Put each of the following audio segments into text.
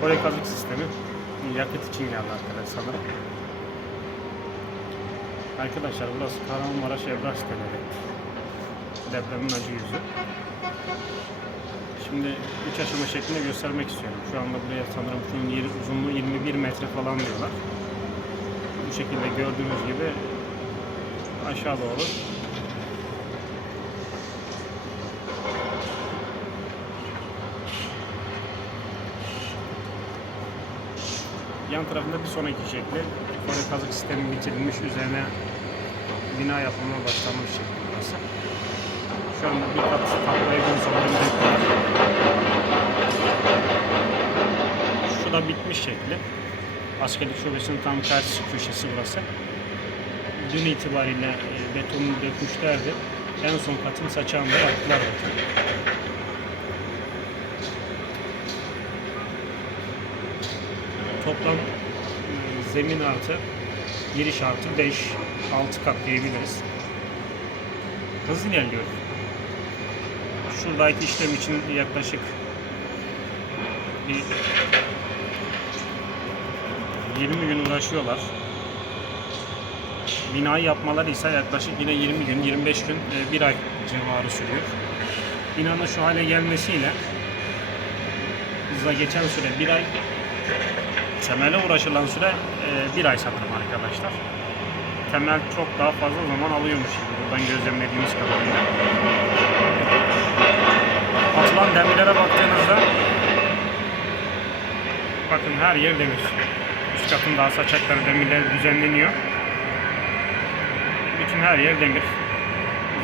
Kore kazık sistemi yakıt için geldi arkadaşlar sanırım. Arkadaşlar burası Kahramanmaraş Evrak siteleri. Depremin acı yüzü. Şimdi üç aşama şeklinde göstermek istiyorum. Şu anda buraya sanırım şunun yeri uzunluğu 21 metre falan diyorlar. Bu şekilde gördüğünüz gibi aşağı doğru Yan tarafında bir sonraki şekli Kore kazık sistemi bitirilmiş üzerine bina yapımına başlanmış şekli burası. Şu anda bir kat sanırım döküyorlar. Şu da bitmiş şekli. Askerlik şubesinin tam karşı köşesi burası. Dün itibariyle e, betonunu dökmüşlerdi. En son katın saçağını da yaptılar Toplam zemin artı giriş artı 5 6 kat diyebiliriz. Hızlı ilerliyor. Şuradaki işlem için yaklaşık bir 20 gün uğraşıyorlar. Binayı yapmaları ise yaklaşık yine 20 gün, 25 gün, bir ay civarı sürüyor. Binanın şu hale gelmesiyle hızla geçen süre bir ay, temele uğraşılan süre e, bir ay sanırım arkadaşlar. Temel çok daha fazla zaman alıyormuş gibi buradan gözlemlediğimiz kadarıyla. Atılan demirlere baktığınızda bakın her yer demir. Üst katın daha saçakları demirler düzenleniyor. Bütün her yer demir.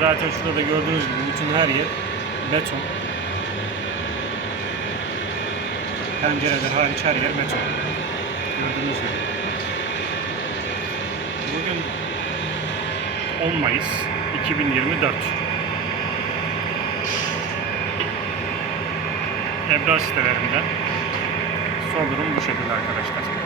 Zaten şurada da gördüğünüz gibi bütün her yer beton. Pencereler hariç her yer beton. Gördüğünüz gibi. Bugün 10 Mayıs 2024. Ebrar sitelerinde son durum bu şekilde arkadaşlar.